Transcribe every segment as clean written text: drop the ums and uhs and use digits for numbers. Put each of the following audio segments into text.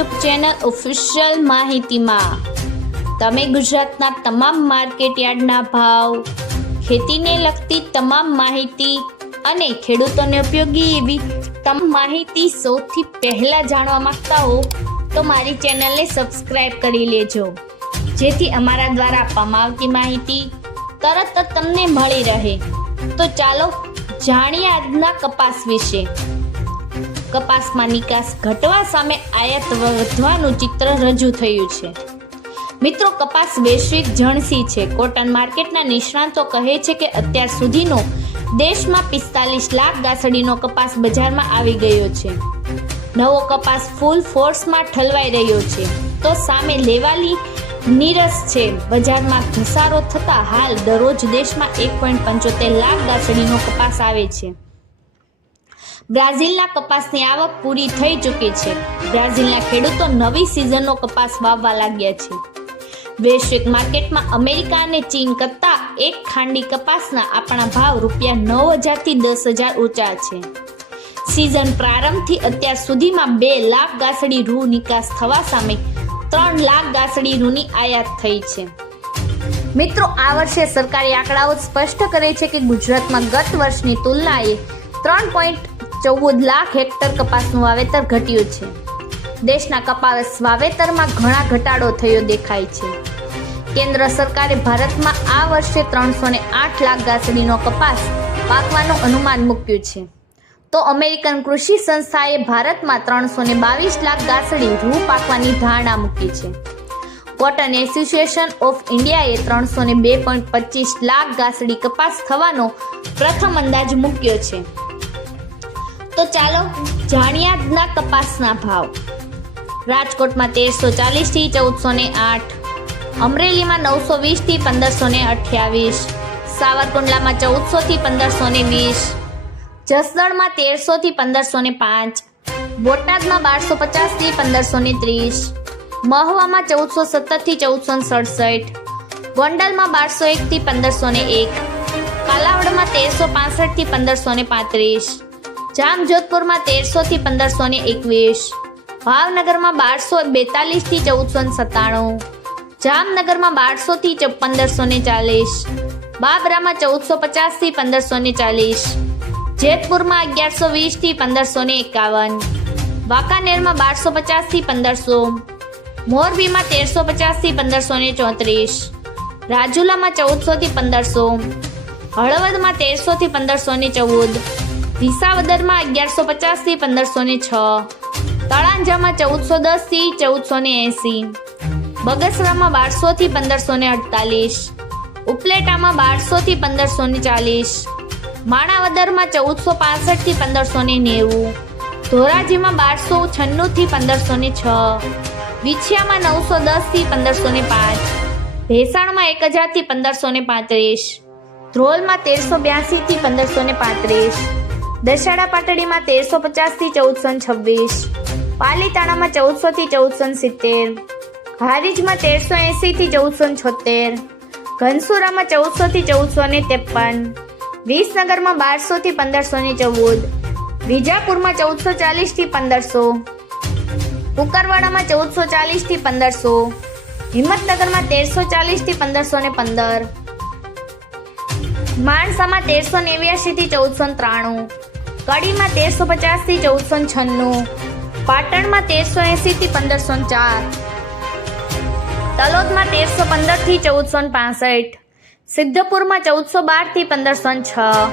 YouTube channel official માહિતીમાં તમે ગુજરાતના તમામ માર્કેટયાર્ડના ભાવ, ખેતીને લગતી તમામ માહિતી અને ખેડૂતોને ઉપયોગી એવી તમામ માહિતી સૌથી પહેલા જાણવા માંગતા હો તો મારી ચેનલને સબસ્ક્રાઇબ કરી લેજો, જેથી અમારા દ્વારા આપવામાં આવતી માહિતી તરત જ તમને મળી રહે। તો ચાલો જાણીએ આજના કપાસ વિશે। કપાસમાં નિકાસ ઘટવા સામે આયાત વધવાનું ચિત્ર રજૂ થયું છે। મિત્રો, કપાસ વૈશ્વિક જણસી છે। કોટન માર્કેટના નિષ્ણાતો કહે છે કે અત્યાર સુધીનો દેશમાં 45 લાખ ગાંસડીનો કપાસ બજારમાં આવી ગયો છે। નવો કપાસ ફૂલ ફોર્સમાં ઠલવાઈ રહ્યો છે, તો સામે લેવાલી નીરસ છે। બજારમાં ઘસારો થતા હાલ દરરોજ દેશમાં 1.75 લાખ ગાંસડીનો કપાસ આવે છે। બ્રાઝિલના કપાસની આવક પૂરી થઈ ચૂકી છે। બ્રાઝિલના ખેડૂતો નવી સિઝનનો કપાસ વાવવા લાગ્યા છે। વૈશ્વિક માર્કેટમાં અમેરિકા અને ચીન કરતા એક ખાંડી કપાસના આપણા ભાવ ₹9,000 થી 10,000 ઊંચા છે। સિઝન પ્રારંભથી અત્યાર સુધીમાં 2 લાખ ગાંસડી રૂ નિકાસ થવા સામે 3 લાખ ગાંસડી રૂની આયાત થઈ છે। મિત્રો, આ વર્ષે સરકારી આંકડાઓ સ્પષ્ટ કરે છે કે ગુજરાતમાં ગત વર્ષની તુલનાએ 3.14 લાખ હેક્ટર કપાસનું વાવેતર ઘટ્યું છે। દેશના કપાસ વાવેતરમાં ઘણા ઘટાડો થયો દેખાય છે। કેન્દ્ર સરકારે ભારતમાં આ વર્ષે 308 લાખ ગાંસડીનો કપાસ પાકવાનું અનુમાન મૂક્યું છે, તો અમેરિકન કૃષિ સંસ્થાએ ભારતમાં 322 લાખ ગાંસડી રૂ પાકવાની ધારણા મૂકી છે। કોટન એસોસિએશન ઓફ ઇન્ડિયાએ 302.25 લાખ ગાંસડી કપાસ થવાનો પ્રથમ અંદાજ મૂક્યો છે। તો ચાલો જાણીએ આજના કપાસના ભાવ। રાજકોટમાં 1340 થી 1408, અમરેલીમાં 920 થી 1528, સાવરકુંડલામાં 1400 થી 1520, જસદણમાં 1300 થી 1505, બોટાદમાં 1250 થી 1530, મહવામાં 1417 થી 1467, ગોંડલમાં 1201 થી 1501, કાલાવડમાં 1365 થી 1535, જામજોધપુરમાં 1300 થી 1521, ભાવનગરમાં 1242 થી 1497, જામનગરમાં 1200 થી 1540, બાબરામાં 1450 થી 1540, જેતપુરમાં 1120 થી 1551, વાંકાનેરમાં 1250 થી 1500, મોરબીમાં 1350 થી 1534, રાજુલામાં 1400 થી 1500, હળવદમાં 1300 થી 1514, વિસાવદરમાં 1150 થી 1506, તળાંજામાં 1410 થી 1480, બગસરામાં 1200 થી 1548, ઉપલેટામાં 1200 થી 1540, માણાવદરમાં 1465 થી 1590, ધોરાજીમાં 1296 થી 1506, વિછિયામાં 910 થી 1505, ભેસાણમાં 1000 થી 1535, ધ્રોલમાં 1382 થી 1535, દશાડા પાટડીમાં 1350 થી 1426, પાલીતાણામાં 1400 થી 1470, હારીજમાં 1380 થી 1476, ઘનસુરામાં 1400 થી 1453, વિસનગરમાં 1200 થી 1514, વિજાપુરમાં 1440 થી 1500, કુકરવાડામાં 1440 થી 1500, હિંમતનગરમાં 1340 થી 1515, માણસામાં 1389 થી 1493, કડીમાં 1350 થી 1496, પાટણમાં 1380 થી 1504, તલોદમાં 1315 થી 1465, સિદ્ધપુરમાં 1412 થી 1506,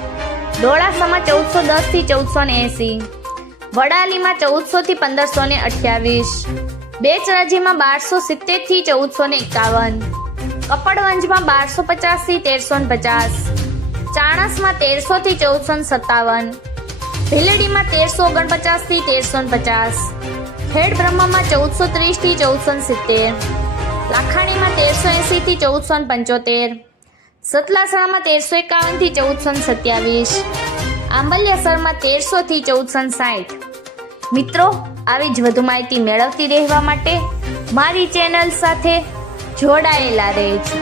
ડોળાસામાં 1410 થી 1480, વડાલીમાં 1400 થી 1528, બેચરાજીમાં 1270 થી 1451, કપડવંજમાં 1250 થી 1350, ચાણસમાં 1300 થી 1457, ભીલડીમાં 1349 થી 1350, ખેડબ્રહ્મામાં 1430 થી 1470, લાખાણીમાં 1380 થી 1475, સતલાસણામાં 1351 થી 1427, આંબલિયાસરમાં 1300 થી 1460। મિત્રો, આવી જ વધુ માહિતી મેળવતી રહેવા માટે મારી ચેનલ સાથે જોડાયેલા રહેજો।